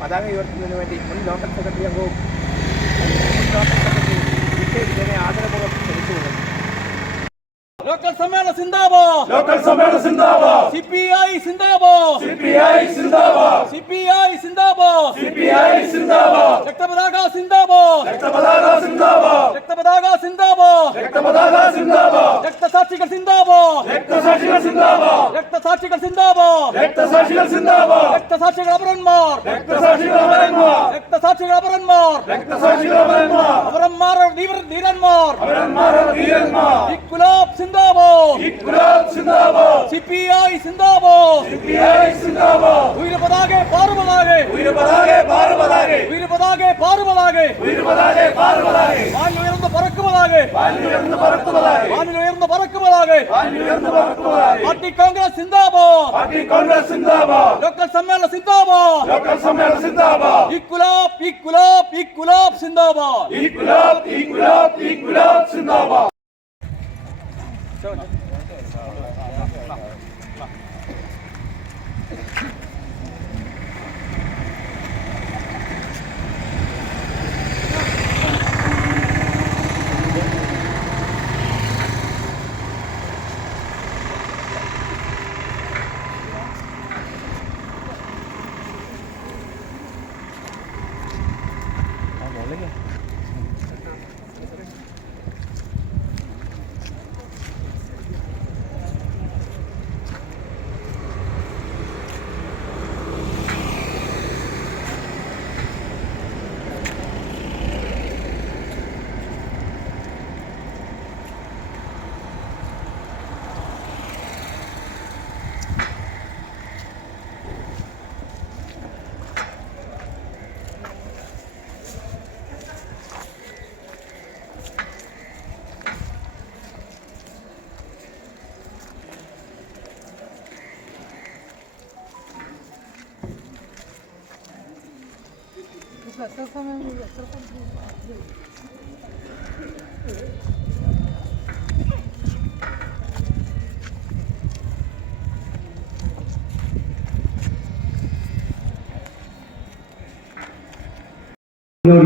പതാക ഉയർത്തുന്നതിന് വേണ്ടി മുൻ ലോക്കൽ സെക്രട്ടറി അംഗവും മുൻ ലോക്കൽ സെക്രട്ടറി വിജയനെ ആദരപൂർവ്വം ക്ഷണിച്ചുകൊള്ളുന്നു. ലോക്കൽ സമ്മേളന സിന്ദാബാദ്, ലോക്കൽ സമ്മേളന സിന്ദാബാദ്, സിപിഐ സിന്ദാബാദ്, സിപിഐ സിന്ദാബാദ്, സിപിഐ സിന്ദാബാദ്, സിപിഐ സിന്ദാബാദ്, രക്തപതാക സിന്ദാബാദ്, രക്തപതാക സിന്ദാബാദ്, രക്തപതാക സിന്ദാബാദ്, രക്തപതാക സിന്ദാബാദ്, രക്തസാക്ഷികൾ സിന്ദാബാദ്, രക്തസാക്ഷികൾ സിന്ദാബാദ്, രക്തസാക്ഷികൾ സിന്ദാബാദ്, രക്തസാക്ഷികൾ സിന്ദാബാദ്, രക്തസാക്ഷികൾ അപരന്മാർ, രക്തസാക്ഷികൾ അമരന്മാർ, രക്തസാക്ഷികൾ അപരന്മാർ, രക്തസാക്ഷികൾ അമരന്മാർ, അപരന്മാർ ധീരന്മാർ, അമരന്മാർ ധീരന്മാർ, ഇൻക്വിലാബ് സിന്ദാബാദ്, ഇൻക്വിലാബ് സിന്ദാബാദ്, സിപിഐ സിന്ദാബാദ്, സിപിഐ സിന്ദാബാദ്, ഉയരപതാകെ പാറുപതാകെ, ഉയരപതാകെ പാറുപതാകെ, ഉയരപതാകെ പാറുപതാകെ, ഉയരപതാകെ പാറുപതാകെ, വാനിലുയർന്ന് പറക്കുപതാകെ, വാനിലുയർന്ന് പറക്കുപതാകെ, വാനിലുയർന്ന് പറക്കുപതാകെ, വാനിലുയർന്ന് പറക്കുപതാകെ, പാർട്ടി കോൺഗ്രസ് സിന്ദാബാദ്, പാർട്ടി കോൺഗ്രസ് സിന്ദാബാദ്, ലോക്കൽ സമ്മേളന സിന്ദാബാദ്, ലോക്കൽ സമ്മേളന സിന്ദാബാദ്, ഇൻക്വിലാബ് ഇൻക്വിലാബ് ഇൻക്വിലാബ് സിന്ദാബാദ്. ഇൻക്വിലാബ് ഇൻക്വിലാബ് ഇൻക്വിലാബ് സിന്ദാബാദ്.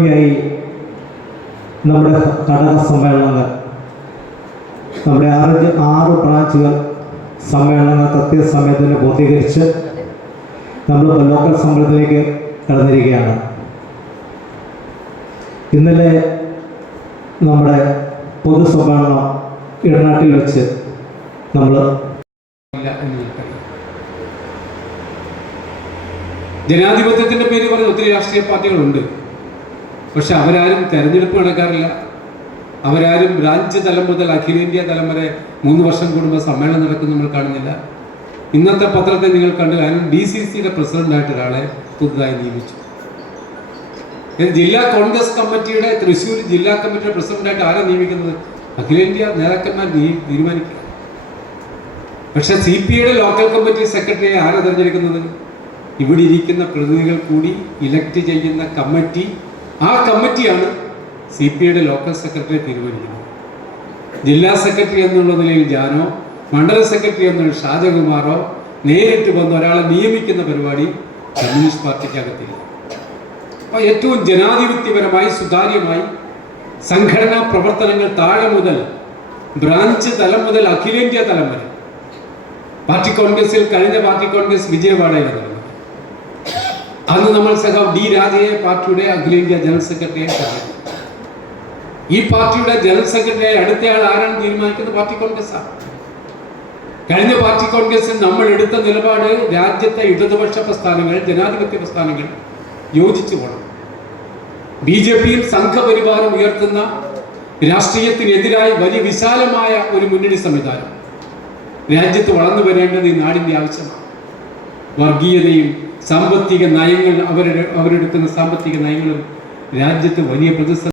ായി നമ്മുടെ ഘടക സമ്മേളനങ്ങൾ, നമ്മുടെ 6 ബ്രാഞ്ചുകൾ സമ്മേളനങ്ങൾ കൃത്യസമയത്തിന് പൂർത്തീകരിച്ച് നമ്മൾ ലോക്കൽ സമ്മേളനത്തിലേക്ക് കടന്നിരിക്കുകയാണ്. ഇന്നലെ നമ്മുടെ പൊതുസമ്മേളനം ഇടനാട്ടിൽ വെച്ച് നമ്മൾ ജനാധിപത്യത്തിന്റെ പേര് പറഞ്ഞ ഒത്തിരി രാഷ്ട്രീയ പാർട്ടികളുണ്ട്. പക്ഷെ അവരാരും തെരഞ്ഞെടുപ്പ് നടക്കാറില്ല. അവരാരും ബ്രാഞ്ച് തലം മുതൽ അഖിലേന്ത്യാ തലം വരെ 3 വർഷം കൂടുമ്പോൾ സമ്മേളനം നടക്കുന്ന നമ്മൾ കാണുന്നില്ല. ഇന്നത്തെ പത്രത്തെ നിങ്ങൾ കണ്ടു. കാരണം DCCയുടെ പ്രസിഡന്റായിട്ട് ഒരാളെ പുതുതായി നിയമിച്ചു. ജില്ലാ കോൺഗ്രസ് കമ്മിറ്റിയുടെ തൃശ്ശൂർ ജില്ലാ കമ്മിറ്റിയുടെ പ്രസിഡന്റായിട്ട് ആരാ നിയമിക്കുന്നത്? അഖിലേന്ത്യാ നേതാക്കന്മാർ തീരുമാനിക്കുക. പക്ഷെ CPIയുടെ ലോക്കൽ കമ്മിറ്റി സെക്രട്ടറിയെ ആരാ തിരഞ്ഞെടുക്കുന്നത്? ഇവിടെ ഇരിക്കുന്ന പ്രതിനിധികൾ കൂടി ഇലക്ട് ചെയ്യുന്ന കമ്മിറ്റി. ആ കമ്മിറ്റിയാണ് CPIയുടെ ലോക്കൽ സെക്രട്ടറിയെ തീരുമാനിക്കുന്നത്. ജില്ലാ സെക്രട്ടറി എന്നുള്ള നിലയിൽ ജാനോ, മണ്ഡല സെക്രട്ടറി എന്നുള്ള ഷാജകുമാറോ നേരിട്ട് വന്ന് ഒരാളെ നിയമിക്കുന്ന പരിപാടി കമ്മ്യൂണിസ്റ്റ് പാർട്ടിക്കകത്തില്ല. അപ്പോൾ ഏറ്റവും ജനാധിപത്യപരമായി സുതാര്യമായി സംഘടനാ പ്രവർത്തനങ്ങൾ താഴെ മുതൽ ബ്രാഞ്ച് തലം മുതൽ അഖിലേന്ത്യാ തലം വരെ. പാർട്ടി കോൺഗ്രസിൽ കഴിഞ്ഞ പാർട്ടി കോൺഗ്രസ് വിജയവാഡയിൽ നടന്നു. അന്ന് നമ്മൾ സഖാവ് D രാജയെ പാർട്ടിയുടെ അഖിലേന്ത്യാ ജനറൽ സെക്രട്ടറിയെ കാണും. ഈ പാർട്ടിയുടെ ജനറൽ സെക്രട്ടറിയെ അടുത്തയാൾ ആരാണ് തീരുമാനിക്കുന്നത്? പാർട്ടി കോൺഗ്രസ്സാണ്. കഴിഞ്ഞ പാർട്ടി കോൺഗ്രസിൽ നമ്മൾ എടുത്ത നിലപാട് രാജ്യത്തെ ഇടതുപക്ഷ പ്രസ്ഥാനങ്ങൾ, ജനാധിപത്യ പ്രസ്ഥാനങ്ങൾ യോജിച്ചു പോകണം. BJPയും സംഘപരിവാരം ഉയർത്തുന്ന രാഷ്ട്രീയത്തിനെതിരായി വലിയ വിശാലമായ ഒരു മുന്നണി സംവിധാനം രാജ്യത്ത് വളർന്നു വരേണ്ടത് ഈ നാടിൻ്റെ ആവശ്യമാണ്. വർഗീയതയും സാമ്പത്തിക നയങ്ങൾ അവരെടുക്കുന്ന സാമ്പത്തിക നയങ്ങളും രാജ്യത്ത് വലിയ പ്രതിസന്ധി